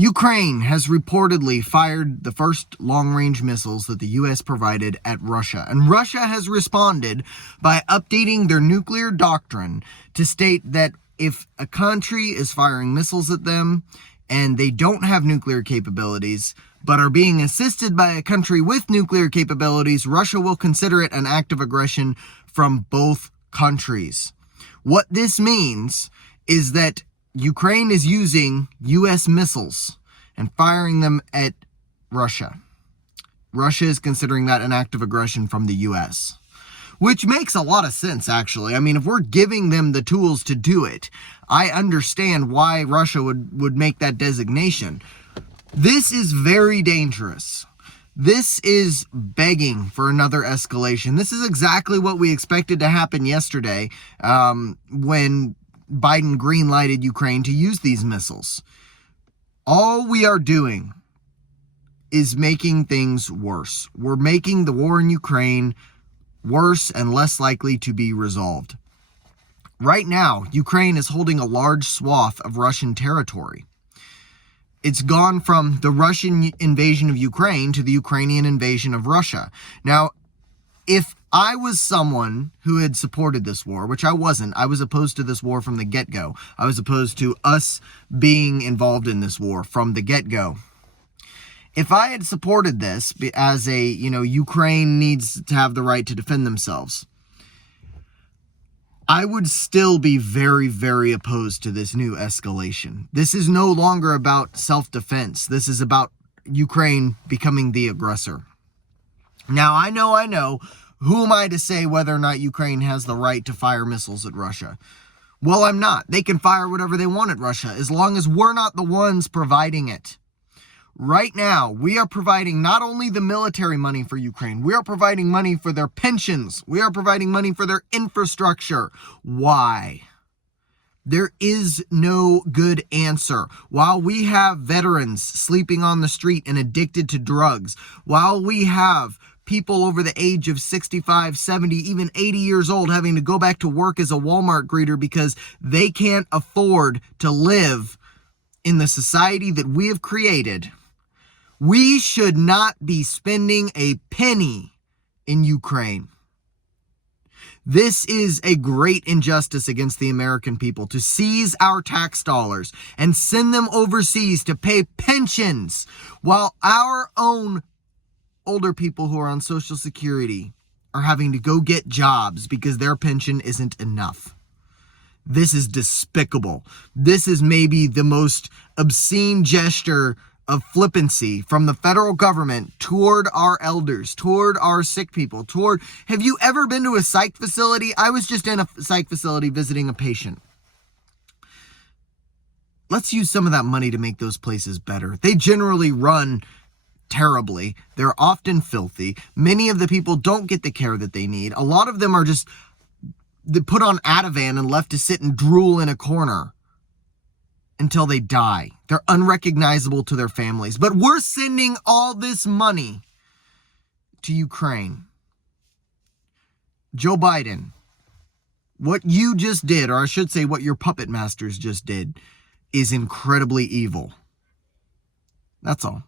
Ukraine has reportedly fired the first long-range missiles that the U.S. provided at Russia. And Russia has responded by updating their nuclear doctrine to state that if a country is firing missiles at them and they don't have nuclear capabilities, but are being assisted by a country with nuclear capabilities, Russia will consider it an act of aggression from both countries. What this means is that Ukraine is using U.S. missiles and firing them at Russia. Russia is considering that an act of aggression from the U.S., which makes a lot of sense, actually. I mean, if we're giving them the tools to do it, I understand why Russia would make that designation. This is very dangerous. This is begging for another escalation. This is exactly what we expected to happen yesterday when Biden green-lighted Ukraine to use these missiles. All we are doing is making things worse. We're making the war in Ukraine worse and less likely to be resolved. Right now, Ukraine is holding a large swath of Russian territory. It's gone from the Russian invasion of Ukraine to the Ukrainian invasion of Russia. Now, if I was someone who had supported this war, which I wasn't, I was opposed to this war from the get-go. I was opposed to us being involved in this war from the get-go. If I had supported this as Ukraine needs to have the right to defend themselves, I would still be very, very opposed to this new escalation. This is no longer about self-defense. This is about Ukraine becoming the aggressor. Now, I know, who am I to say whether or not Ukraine has the right to fire missiles at Russia? Well, I'm not. They can fire whatever they want at Russia, as long as we're not the ones providing it. Right now, we are providing not only the military money for Ukraine, we are providing money for their pensions. We are providing money for their infrastructure. Why? There is no good answer. While we have veterans sleeping on the street and addicted to drugs, while we have people over the age of 65, 70, even 80 years old having to go back to work as a Walmart greeter because they can't afford to live in the society that we have created, we should not be spending a penny in Ukraine. This is a great injustice against the American people, to seize our tax dollars and send them overseas to pay pensions while our own older people who are on Social Security are having to go get jobs because their pension isn't enough. This is despicable. This is maybe the most obscene gesture of flippancy from the federal government toward our elders, toward our sick people, have you ever been to a psych facility? I was just in a psych facility visiting a patient. Let's use some of that money to make those places better. They generally run terribly. They're often filthy. Many of the people don't get the care that they need. A lot of them are just put on Ativan and left to sit and drool in a corner until they die. They're unrecognizable to their families. But we're sending all this money to Ukraine. Joe Biden, what you just did, or I should say what your puppet masters just did, is incredibly evil. That's all.